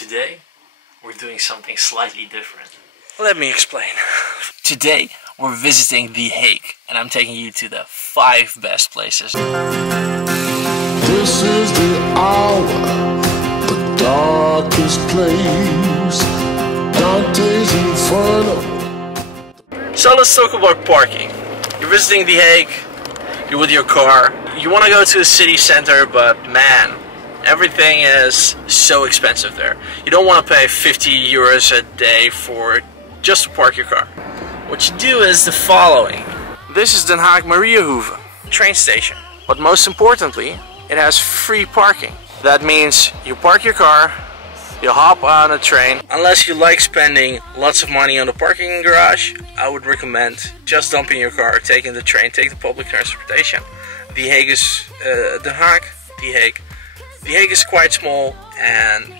Today, we're doing something slightly different. Let me explain. Today, we're visiting The Hague, and I'm taking you to the 5 best places. This is the hour, the darkest place, Dante's Inferno. So let's talk about parking. You're visiting The Hague, you're with your car, you want to go to the city center, but man, everything is so expensive there. You don't want to pay 50 euros a day for just to park your car. What you do is the following. This is Den Haag Mariahoeve train station. But most importantly, it has free parking. That means you park your car, you hop on a train. Unless you like spending lots of money on the parking garage, I would recommend just dumping your car, taking the train, take the public transportation. The Hague is Den Haag, The Hague. The Hague is quite small, and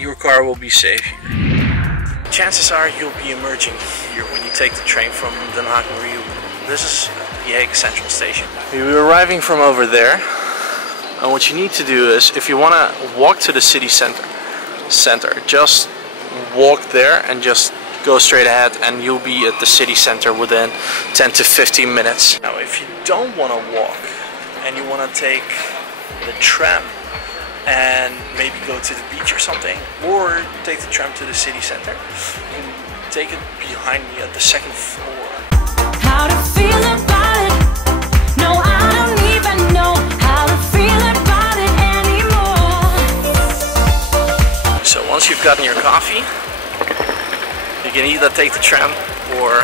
your car will be safe here. Chances are you'll be emerging here when you take the train from Den Haag Mariahoeve. This is The Hague Central Station. We're arriving from over there, and what you need to do is, if you want to walk to the city center, just walk there and just go straight ahead, and you'll be at the city center within 10 to 15 minutes. Now, if you don't want to walk and you want to take the tram and maybe go to the beach or something, or take the tram to the city center, you can take it behind me at the 2nd floor. How to feel about it? No, I don't even know how to feel about it anymore. So once you've gotten your coffee, you can either take the tram or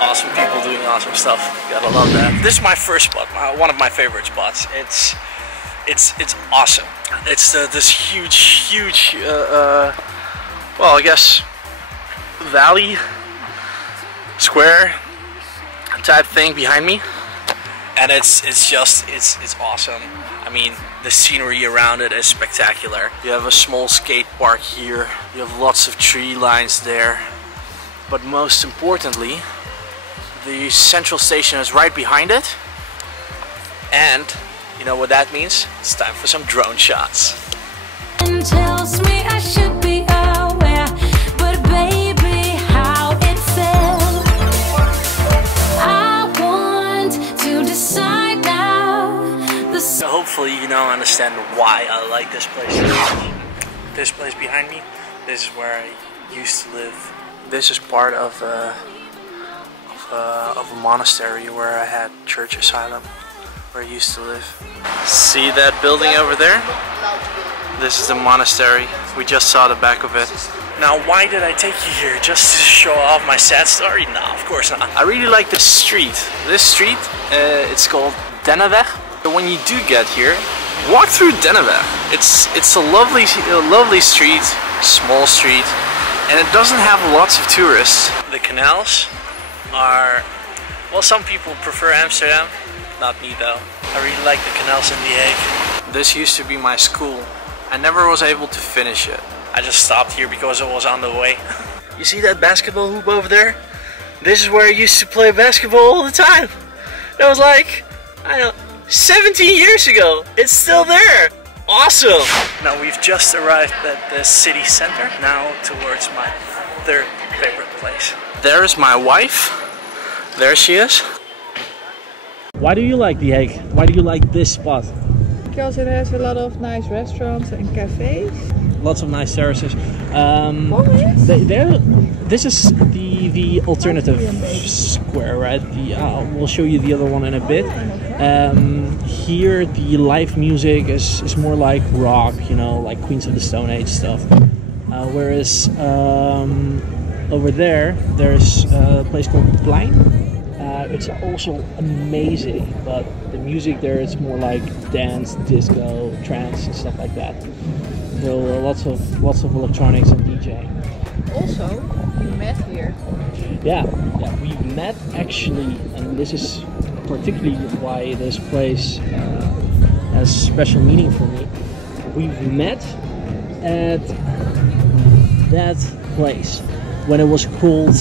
awesome people doing awesome stuff. Gotta love that. This is my first spot, one of my favorite spots. It's awesome. It's this huge well, I guess valley square type thing behind me, and it's awesome. I mean, the scenery around it is spectacular. You have a small skate park here. You have lots of tree lines there, but most importantly, the central station is right behind it, and you know what that means? It's time for some drone shots. And tells me I should be aware, but baby, how it felt. I want to decide now. So hopefully you now understand why I like this place. This place behind me, this is where I used to live. This is part of a monastery where I had church asylum, where I used to live. See that building over there? This is the monastery. We just saw the back of it. Now, why did I take you here? Just to show off my sad story? No, of course not. I really like this street. This street, it's called Dennenweg. When you do get here, walk through Dennenweg. It's a lovely street, small street, and it doesn't have lots of tourists. The canals are, well, some people prefer Amsterdam, not me though. I really like the canals in The Hague. This used to be my school. I never was able to finish it. I just stopped here because it was on the way. You see that basketball hoop over there? This is where I used to play basketball all the time. That was like, I don't know, 17 years ago. It's still there. Awesome. Now we've just arrived at the city center. Now towards my 3rd favorite place. There is my wife. There she is. Why do you like The Hague? Why do you like this spot? Because it has a lot of nice restaurants and cafes. Lots of nice terraces. Always? This is the alternative square, right? We'll show you the other one in a bit. Here the live music is more like rock, you know, like Queens of the Stone Age stuff. Whereas over there's a place called Plein. It's also amazing, but the music there is more like dance, disco, trance, and stuff like that. So lots of electronics and DJing. Also, we met here. Yeah, we met actually, and this is particularly why this place has special meaning for me. We've met at that place when it was called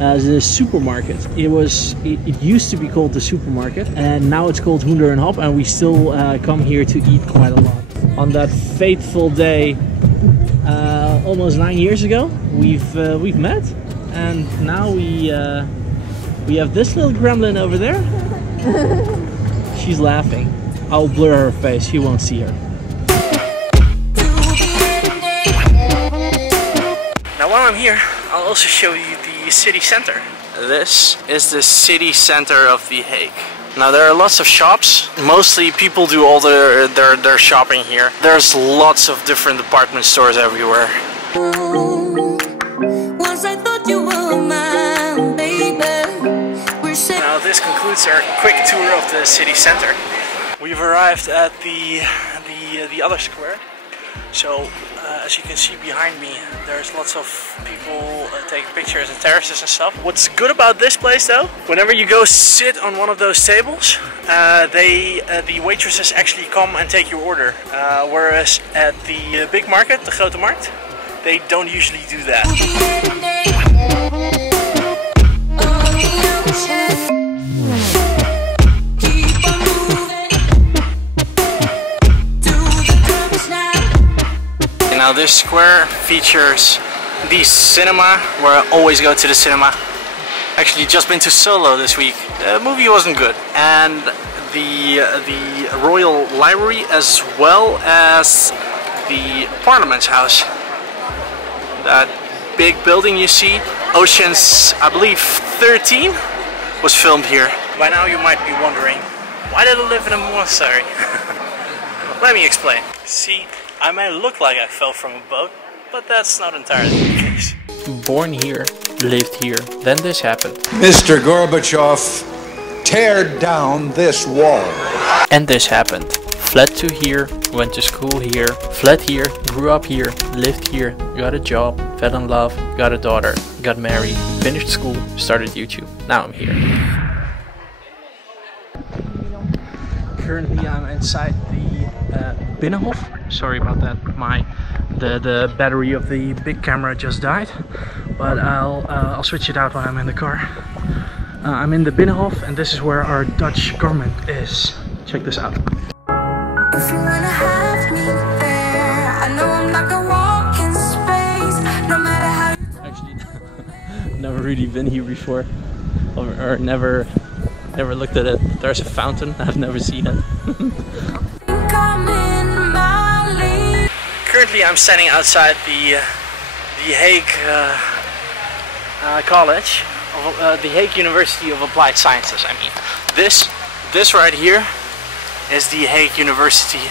the supermarket. It used to be called the supermarket, and now it's called Hoender and Hop, and we still come here to eat quite a lot. On that fateful day, almost 9 years ago, we've met, and now we have this little gremlin over there. She's laughing. I'll blur her face. You won't see her. Now while I'm here, I'll also show you the city center. This is the city center of The Hague. Now there are lots of shops. Mostly people do all their shopping here. There's lots of different department stores everywhere. Now this concludes our quick tour of the city center. We've arrived at the other square. So as you can see behind me, there's lots of people taking pictures and terraces and stuff. What's good about this place though, whenever you go sit on one of those tables, the waitresses actually come and take your order. Whereas at the big market, the Grote Markt, they don't usually do that. Now this square features the cinema, where I always go to the cinema. Actually just been to Solo this week. The movie wasn't good. And the Royal Library, as well as the Parliament's house. That big building you see, Ocean's, I believe 13, was filmed here. By now you might be wondering, why did I live in a monastery? Let me explain. See, I may look like I fell from a boat, but that's not entirely the case. Born here, lived here, then this happened. Mr. Gorbachev, tear down this wall. And this happened. Fled to here, went to school here, fled here, grew up here, lived here, got a job, fell in love, got a daughter, got married, finished school, started YouTube. Now I'm here. Currently I'm inside the Binnenhof. Sorry about that, the battery of the big camera just died, but I'll switch it out when I'm in the car. I'm in the Binnenhof, and this is where our Dutch government is. Check this out. If you wanna have me there, I know I'm like a walk in space, no matter how. Actually, never really been here before, or never looked at it. There's a fountain. I've never seen it. Currently, I'm standing outside the Hague College, the Hague University of Applied Sciences. I mean, this right here is the Hague University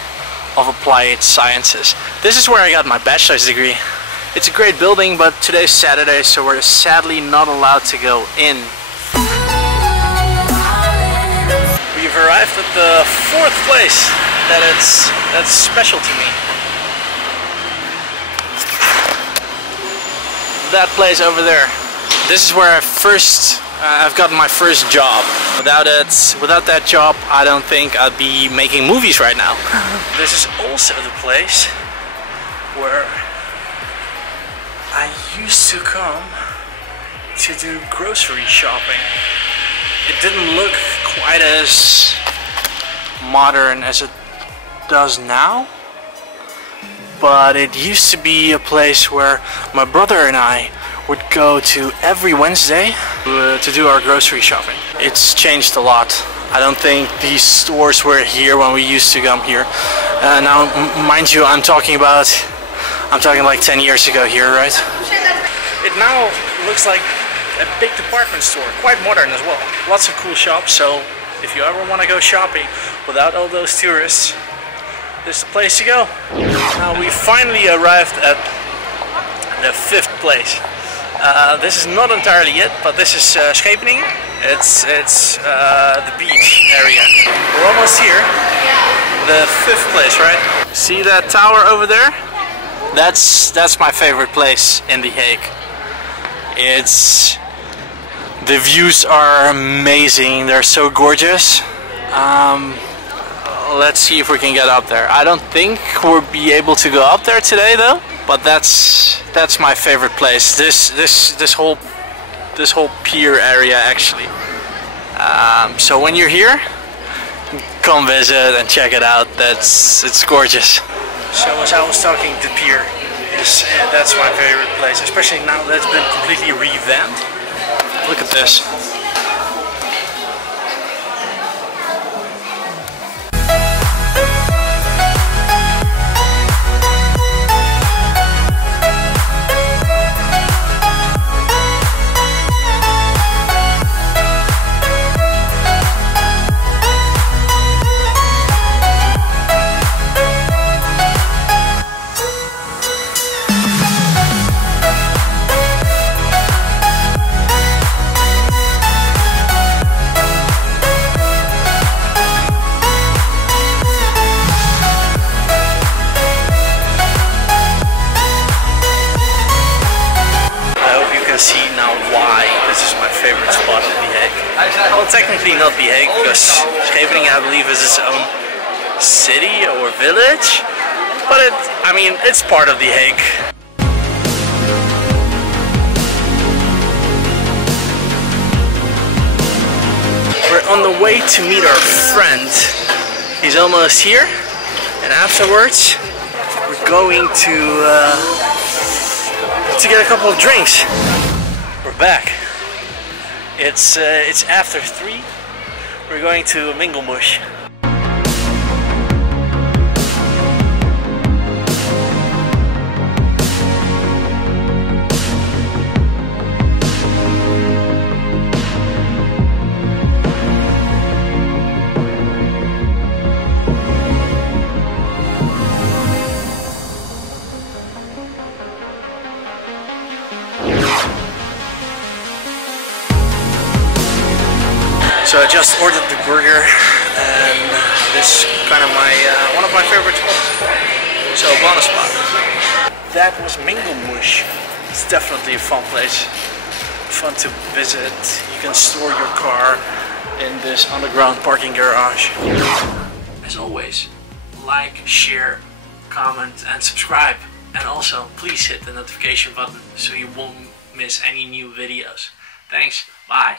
of Applied Sciences. This is where I got my bachelor's degree. It's a great building, but today's Saturday, so we're sadly not allowed to go in. We've arrived at the 4th place that's special to me. That place over there. This is where I've gotten my first job. Without that job, I don't think I'd be making movies right now. This is also the place where I used to come to do grocery shopping. It didn't look quite as modern as it does now, but it used to be a place where my brother and I would go to every Wednesday to do our grocery shopping. It's changed a lot. I don't think these stores were here when we used to come here. Now, mind you, I'm talking like 10 years ago here, right? It now looks like a big department store, quite modern as well. Lots of cool shops, so if you ever want to go shopping without all those tourists, this is the place to go. Now we finally arrived at the 5th place. This is not entirely it, but this is Scheveningen. It's the beach area. We're almost here. The 5th place, right? See that tower over there? That's my favorite place in The Hague. The views are amazing. They're so gorgeous. Let's see if we can get up there. I don't think we'll be able to go up there today though, but that's my favorite place. This whole this whole pier area actually. So when you're here, come visit and check it out. It's gorgeous. So as I was talking, the pier is that's my favorite place, especially now that it's been completely revamped. Look at this. See now why this is my favorite spot of The Hague. Well, technically not The Hague, because Scheveningen, I believe, is its own city or village, but I mean, it's part of The Hague. We're on the way to meet our friend. He's almost here, and afterwards we're going to get a couple of drinks. We're back. It's after 3. We're going to Mingelmush. So I just ordered the burger, and this is kind of my one of my favorite spots. So bonus spot. That was Mingelmush. It's definitely a fun place, fun to visit. You can store your car in this underground parking garage. As always, like, share, comment, and subscribe. And also, please hit the notification button so you won't miss any new videos. Thanks. Bye.